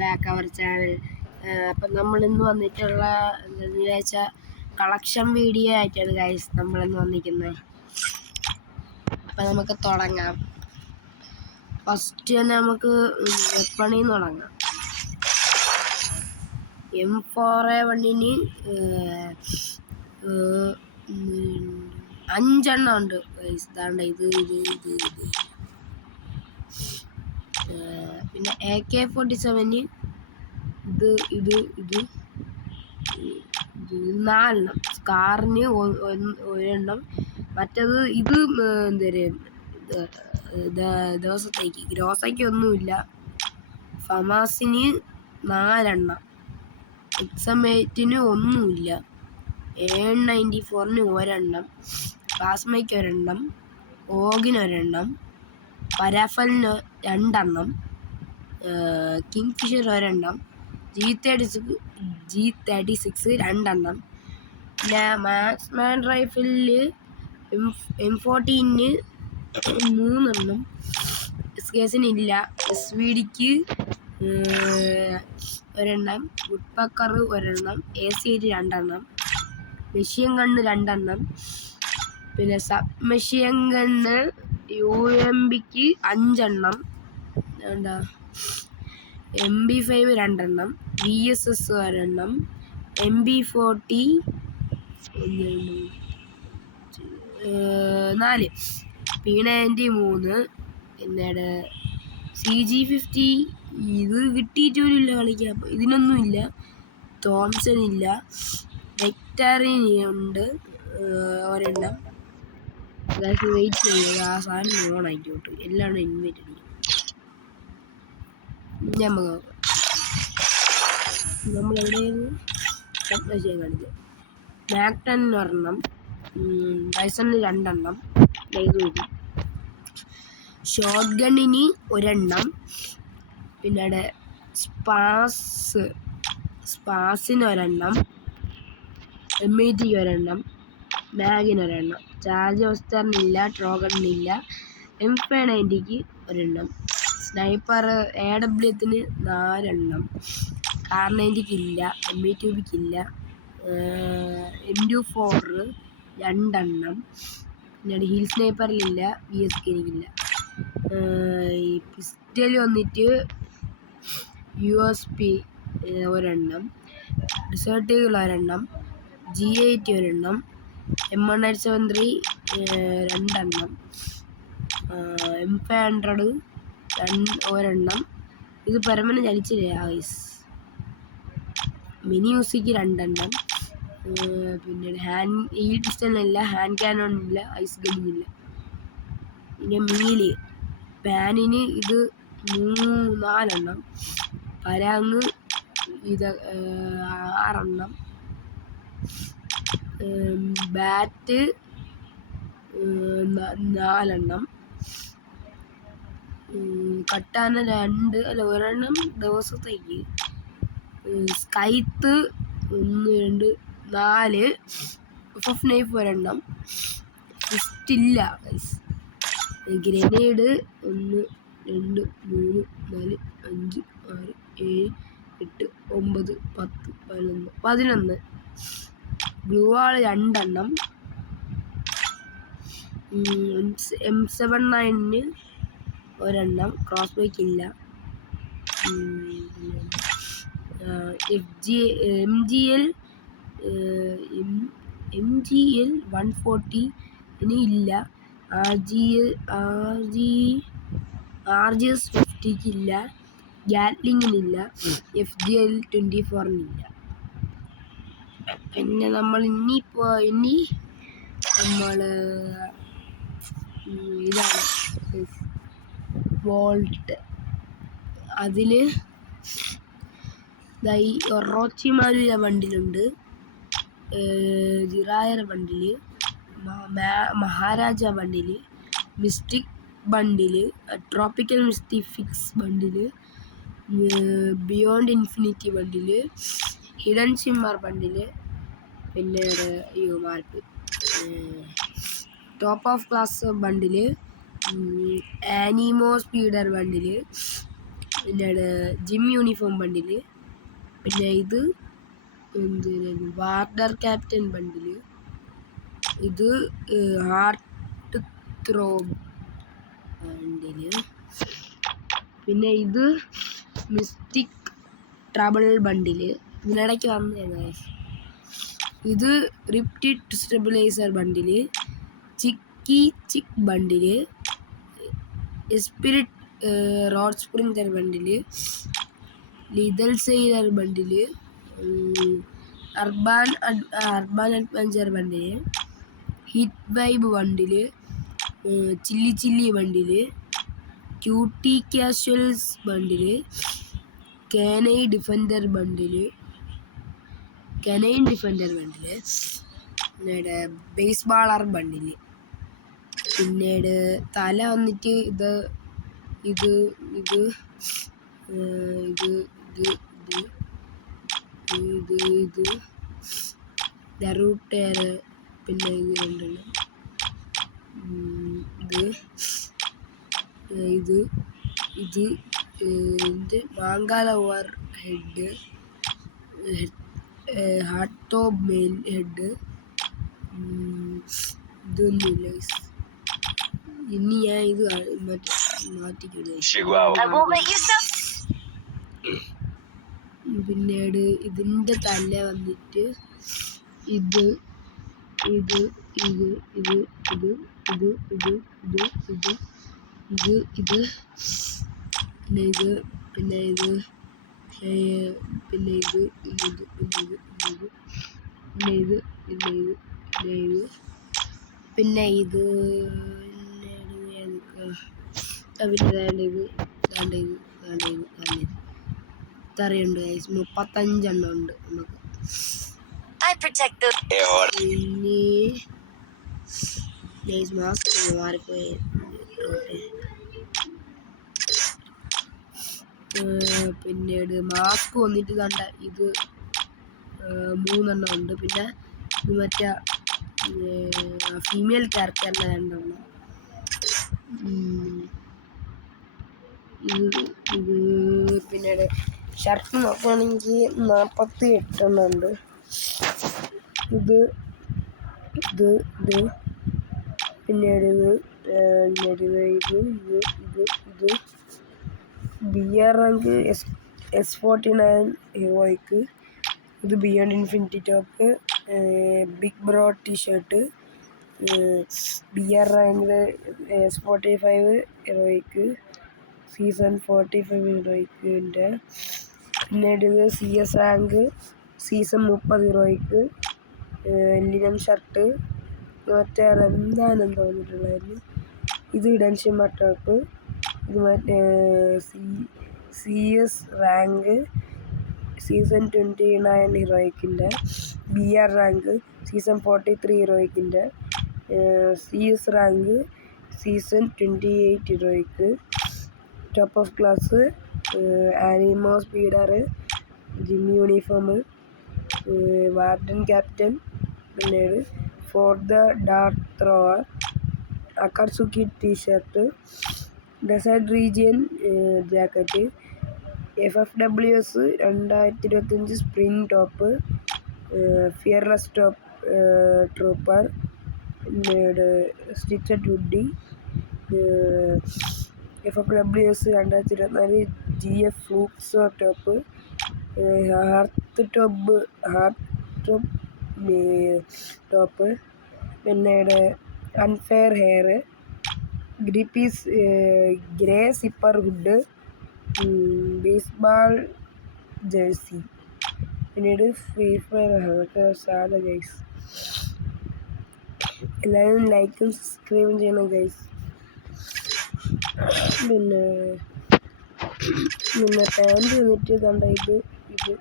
Back our channel. അപ്പം നമ്മളിന്ന് വന്നിട്ടുള്ള എന്താണെന്ന് വെച്ചാൽ കളക്ഷൻ വീഡിയോ ആയിട്ടാണ് ഗൈസ് നമ്മളിന്ന് വന്നിരിക്കുന്നത്. അപ്പം നമുക്ക് തുടങ്ങാം. ഫസ്റ്റ് തന്നെ നമുക്ക് വെപ്പണിൽ നിന്ന് തുടങ്ങാം. M4A1 5 ഉണ്ട് ഗൈസ്. ഇതാണ്ട് ഇത് പിന്നെ AK-47 ഇത് 4 സ്കാറിന് 1 മറ്റേത് ഇത് ദിവസത്തേക്ക് ഗ്രോസയ്ക്കൊന്നുമില്ല. ഫമാസിന് 4 എക്സമേറ്റിന് ഒന്നുമില്ല. AN-94ന് 1 പ്ലാസ്മയ്ക്ക് 1 ഓഗിന് 1 പരാഫലിന് 2 കിങ് ഫിഷർ 1 G36 2 പിന്നെ മാക്സ്മാൻ റൈഫിളിൽ M14ന് 3 SKSന് ഇല്ല. SVDക്ക് 1 വുഡ്പക്കർ 1 AC8 2 മെഷീൻ ഗണ്ണ് 2 പിന്നെ സബ് മെഷീൻ ഗണ്ണ് UMPക്ക് 5 എന്താ MP5 2 VSS 1 MP40 4 P90 3 പിന്നെ CG50 ഇത് കിട്ടിയിട്ടില്ല കളിക്കാൻ. ഇതിനൊന്നുമില്ല. തോംസൺ ഇല്ല. വെക്ടറിന് ഉണ്ട് 1 വെയിറ്റ് ചെയ്യുക. ആ സാധനം ഓൺ ആയിക്കോട്ടെ. എല്ലാം ഇൻവൈറ്റ് അടിക്കും. നമ്മളെവിടെയാണ് ചെയ്യാൻ കാണിക്കുക. മാക്ടണിന് 1 ഡൈസണിന് 2 ഇത് ഷോട്ട് ഗണ്ണിന് 1 പിന്നെ സ്പാസിന് 1 M80ക്ക് 1 മാഗിന് 1 ചാർജ് അവസ്ഥറിനില്ല. ട്രോഗണിനില്ല. MP90ക്ക് 1 സ്നൈപ്പർ AWത്തിന് 4 കാർ90ക്ക് ഇല്ല. M2ക്ക് ഇല്ല. M24 2 പിന്നെ ഹീൽ സ്നൈപ്പറിലില്ല. VSKനിക്കില്ല. ഈ പിസ്റ്റൽ വന്നിട്ട് USP 1 ഡിസേർട്ടുകൾ 1 G8 1 M173 2 M500 1 ഇത് പെർമനന്റ് ചലിച്ചില്ല ഗൈസ്. മിനി യൂസിക്ക് 2 പിന്നെ ഈ പിസ്റ്റലിനില്ല. ഹാൻഡ് ക്യാനോണില്ല. ഐസ് ഗണ്ണില്ല. പിന്നെ മീല് പാനിന് ഇത് 4 പരാങ് ഇത് 6 ബാറ്റ് 4 കട്ടാന 1 ദിവസത്തേക്ക്. സ്കൈത്ത് 1 2 4 FF knife 1 ഫിസ്റ്റില്ല. Grenade 1 2 3 4 5 6 7 8 9 10 11 ഗ്ലൂവാൾ 2 M79ന് 1 cross bike ഇല്ല. MGL 140 ഇല്ല. RGS 50ക്ക് ഇല്ല. ഗാറ്റ്ലിങ്ങിനില്ല. FGL 24നില്ല. പിന്നെ നമ്മൾ ഇനി നമ്മൾ ഇതാണ് വോൾട്ട്. അതിൽ റോച്ചിമാരുടെ ബണ്ടിലുണ്ട്. ജിറായർ bundle, Maharaja bundle, mystic bundle, tropical മിസ്റ്റിഫിക്സ് bundle, beyond infinity bundle, hidden shimmer bundle, പിന്നെ യുമാർപ്പ് top of class bundle, animo speeder bundle, പിന്നീട് ജിം യൂണിഫോം ബണ്ടിൽ. പിന്നെ ഇത് വാർഡർ ക്യാപ്റ്റൻ ബണ്ടിൽ. ഇത് ഹാർട്ട് ത്രോ ബണ്ടിൽ. പിന്നെ ഇത് മിസ്റ്റിക് ട്രബിൾ ബണ്ടിൽ. ഇതിനിടയ്ക്ക് വന്നതാണ്. ഇത് റിപ്റ്റിഡ് സ്റ്റെബിലൈസർ ബണ്ടിൽ. ചിക്ക് ബണ്ടിൽ. സ്പിരിറ്റ് റോഡ് സ്പ്രിംഗർ ബണ്ടിൽ. ലിതൽ സെയിലർ ബണ്ടിൽ. അർബാൻ അഡ്വഞ്ചർ ബണ്ടിൽ. ഹിറ്റ് വൈബ് ബണ്ടിൽ. ചില്ലി ബണ്ടിൽ. ക്യൂട്ടി കാഷ്വൽസ് ബണ്ടിൽ. കാനൈൻ ഡിഫൻഡർ ബണ്ടിൽ. പിന്നീട് ബേസ്ബോളർ ബണ്ടിൽ. പിന്നീട് തല വന്നിട്ട് ഇത് ഡറൂട്ടർ. പിന്നെ ഇത് രണ്ടെണ്ണം. ഇത് മാങ്കാല over head. Heart top main head. ഇതൊന്നുമില്ല. ഇനി ഞാൻ ഇത് മാറ്റിക്കില്ല. പിന്നീട് ഇതിൻ്റെ തല വന്നിട്ട് ഇത് ഇത് ഇത് ഇത് ഇത് ഇത് ഇത് ഇത് ഇത് ഇത് ഇത് പിന്നെ ഇത് പിന്നെ ഇത് പിന്നെ ഇത് ഇത് ഇത് ഇത് പിന്നെ ഇത് പിന്നെ ഇത് പിന്നെ ഇത് പിന്നെ ഇത് പിന്നെ ഇത് ഇത്രയുണ്ട് ഗൈസ്. 35 എണ്ണം ഉണ്ട് നമുക്ക്. ഇനി ഗൈസ് മാസ്ക് മാറിപ്പോയി. പിന്നീട് മാസ്ക് വന്നിട്ട് കണ്ട ഇത് 3 എണ്ണം ഉണ്ട്. പിന്നെ മറ്റേ ഫീമെയിൽ ക്യാരക്ടറിൻ്റെ 2 എണ്ണം. ഇത് പിന്നീട് ഷർട്ട് നോക്കുകയാണെങ്കിൽ 48 എണ്ണം ഉണ്ട്. ഇത് പിന്നീട് ബിയർ റാങ്ക് S49 ഹീറോയ്ക്ക്. ഇത് beyond infinity top. Big bro T shirt. BR rank S45 heroic. Season 45 ഹീറോയ്ക്കിൻ്റെ. പിന്നീട് ഇത് CS rank season 30 heroic. Linen shirt. മറ്റേ റംദാനെന്ന് തോന്നിയിട്ടുള്ളായിരുന്നു. ഇത് ഇഡൻഷിമ ടോപ്പ്. ഇത് മറ്റേ CS റാങ്ക് സീസൺ 29 ഹീറോയ്ക്കിൻ്റെ. BR റാങ്ക് സീസൺ 43 ഹീറോയ്ക്കിൻ്റെ. CS rank season 28 heroic. Top of class animo speeder. Gym uniform. Warden captain. പിന്നീട് for the dark thrower. Akatsuki T shirt. Desert region jacket. FFWS 2025 spring top. Fearless top trooper. പിന്നീട് stitched hoodie. FFWS 2024 GF ഫ്ലൂക്സോ top. Heart top. പിന്നീട് unfair hair. ഗ്രിപ്പീസ് grey zipper hood. Baseball jersey. പിന്നീട് free fire. അതൊക്കെ സാധാ guys. എല്ലാവരും ലൈക്കും സബ്സ്ക്രൈബും ചെയ്യണം ഗൈസ്. പിന്നെ പാൻറ് വന്നിട്ട് കണ്ട ഇത് ഇത്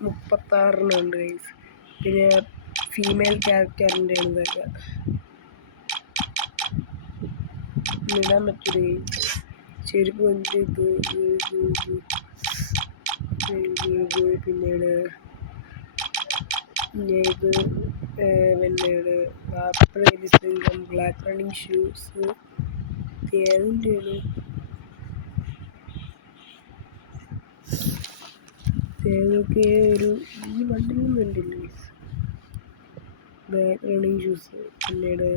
36 ഉണ്ട് ഗൈസ്. പിന്നെ ഫീമെയിൽ ക്യാരക്ടറിൻ്റെ ഇതൊക്കെ ഇടാൻ പറ്റൂല. ചെരുപ്പ് വന്നിട്ട് പിന്നീട് പിന്നെ ഇത് പിന്നീട് വാപ്പർ ബ്ലാക്ക് റണ്ണിങ് ഷൂസ് ഏതിൻ്റെയാണ് ഏതൊക്കെ ഒരു ഈ വണ്ടിയും കണ്ടില്ല ബ്ലാക്ക് റണ്ണിങ് ഷൂസ് പിന്നീട്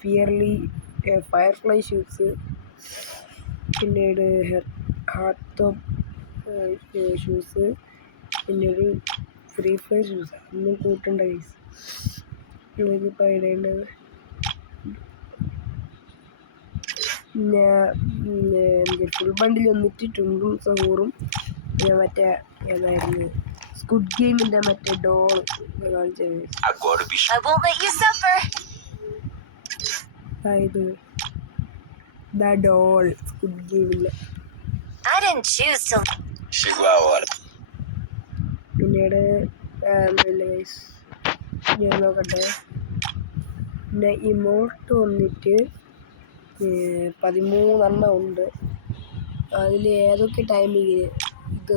ഫിയർലി ഫയർഫ്ലൈ ഷൂസ് പിന്നീട് ഹാർട്ട് ടോപ്പ് ഷൂസ് പിന്നീട് ഫ്രീ ഫയർ ഷൂസ് ഒന്നും കൂട്ടണ്ട ഗൈസ് ഇതിപ്പോൾ ഇടേണ്ടത് പിന്നെ ഫുൾ ബണ്ടിൽ വന്നിട്ട് ടുണ്ടും സഹൂറും പിന്നെ മറ്റേ ഏതായിരുന്നു സ്കുഡ് ഗെയിമിൻ്റെ മറ്റേ ഡോൾ കാണിച്ചത് അതായത് ദ ഡോൾ സ്കുഡ് ഗെയിമിൻ്റെ പിന്നീട് ഞാൻ നോക്കട്ടെ പിന്നെ ഇമോട്ട് വന്നിട്ട് 13 ഉണ്ട്. അതിൽ ഏതൊക്കെ ടൈമിങ്ങിന് ഇത്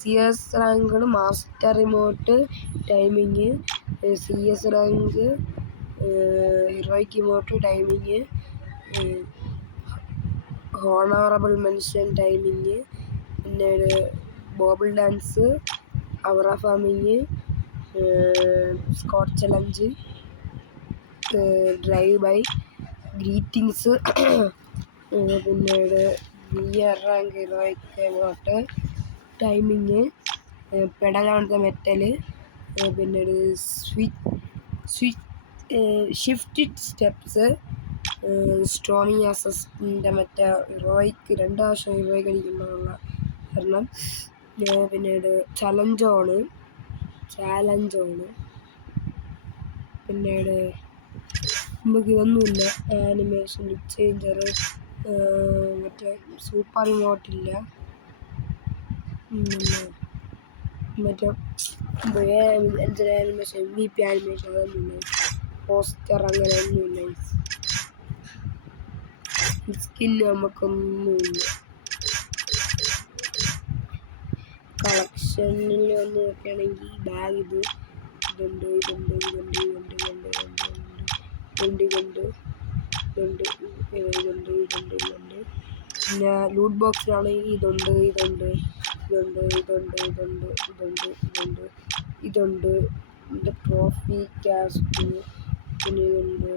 CS rank master emote timing CS rank heroic emote timing honourable mention timing പിന്നീട് ബോബിൾ ഡാൻസ് അവറ ഫാമിങ് സ്കോട്ട് ചലഞ്ച് ഡ്രൈവ് ബൈ ഗ്രീറ്റിങ്സ് പിന്നീട് BR rank heroic emote timing പെടലാണത്തെ മെറ്റല് പിന്നീട് ഷിഫ്റ്റഡ് സ്റ്റെപ്സ് സ്ട്രോമിങ് അസസിൻ്റെ മറ്റേ ഹീറോയ്ക്ക് 2 പ്രാവശ്യം ഹീറോയ്ക്ക് അടിക്കുമ്പോഴുള്ള കാരണം പിന്നീട് ചലഞ്ചോണ് പിന്നീട് നമുക്ക് ഇതൊന്നുമില്ല ആനിമേഷൻ ലിപ് ചേഞ്ചർ മറ്റേ സൂപ്പർ ഇമോട്ടില്ല മറ്റേ ആനിമേഷൻ MVP ആനിമേഷൻ അതൊന്നുമില്ല പോസ്റ്റർ അങ്ങനെ ഒന്നുമില്ല സ്കിന്ന് നമുക്കൊന്നുമില്ല കളക്ഷനിൽ വന്ന് നോക്കുകയാണെങ്കിൽ ബാഗ് ഇതുണ്ട് പിന്നെ ലൂട്ട് ബോക്സിലാണെങ്കിൽ ഇതുണ്ട് പിന്നെ ട്രോഫി കാസ്റ്റ് പിന്നെ ഇതുണ്ട്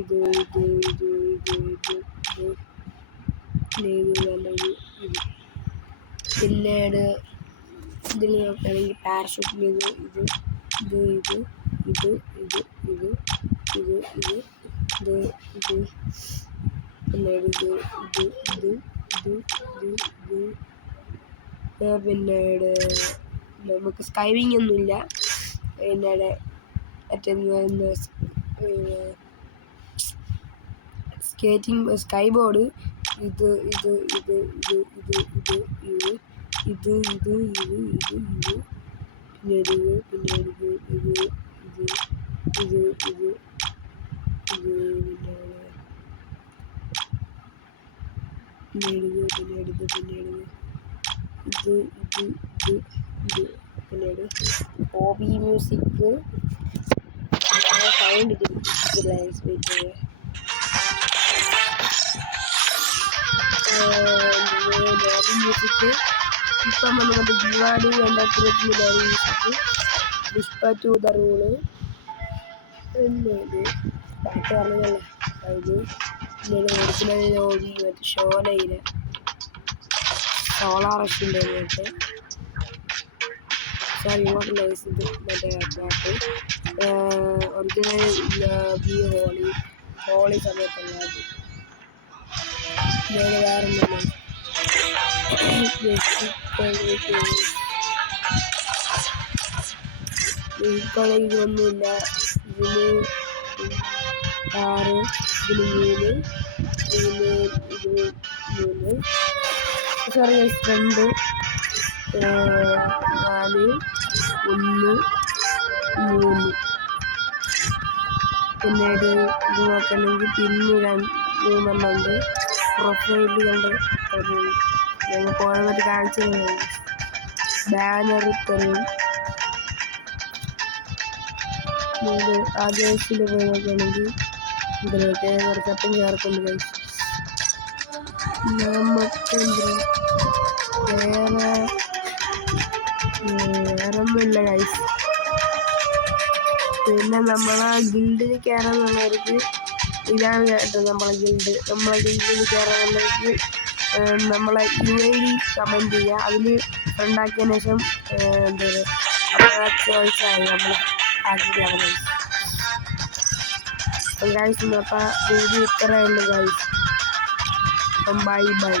ഇത് പിന്നീട് ഇതിൽ നോക്കുകയാണെങ്കിൽ പാരഷൂട്ടിൽ പിന്നീട് നമുക്ക് സ്കൈവിങ് ഒന്നുമില്ല പിന്നീട് മറ്റേ സ്കേറ്റിംഗ് സ്കൈ ബോർഡ് ഇത് പിന്നീട് ഹോബി മ്യൂസിക് സൗണ്ട് മ്യൂസിക് ഇപ്പം നമ്മുടെ Diwali 2023 music Pushpa 2 the rule പിന്നീട് പാട്ട് പറഞ്ഞതല്ലേ അത് പിന്നീട് ഒറിജിനൽ ലോബി മറ്റേ ഷോലയിലെ സോളാറഷിൻ്റെ മറ്റേ ഇങ്ങോട്ട് ലൈസ് ഇത് മറ്റേ പാട്ട് ഒറിജിനൽ ബി ഹോളി സമയത്തുള്ള അത് വേറെ ഇതൊന്നുമില്ല ഇതിന് 6 ഇതിന് 3 സോറി 2 4 1 3 പിന്നീട് ഇത് നോക്കണമെങ്കിൽ പിന്നെ 3 ഉണ്ട് പ്രൊഫൈലുകളുടെ ഞങ്ങൾ പോയത് കാണിച്ചു ബാനർ തരും. ആദ്യത്തിൽ പോവുകയാണെങ്കിൽ ഇതിലേക്ക് കുറച്ചപ്പം ചേർക്കുന്നു ഗൈസ്. നമുക്ക് വേറൊന്നുമില്ല ഗൈസ്. പിന്നെ നമ്മളെ ഗിൽഡിൽ കയറാന്നുള്ളവർക്ക് ഇതാണ് കേട്ടോ നമ്മളെ ഗിൽഡ്. നമ്മളെ ഗിൽഡിൽ കയറാനുള്ളവർക്ക് നമ്മളെ UID കമൻറ്റ് ചെയ്യുക. അതിൽ ഫ്രണ്ടാക്കിയതിന് ശേഷം എന്താ പറയുക ചോയ്സായി നമ്മൾ ആക്കിയാണ് ഗൈസ്. അപ്പം ഗൈസ് അപ്പോൾ വീഡിയോ ഇത്രയേ ഉള്ളൂ ഗൈസ്. അപ്പം ബൈ ബൈ.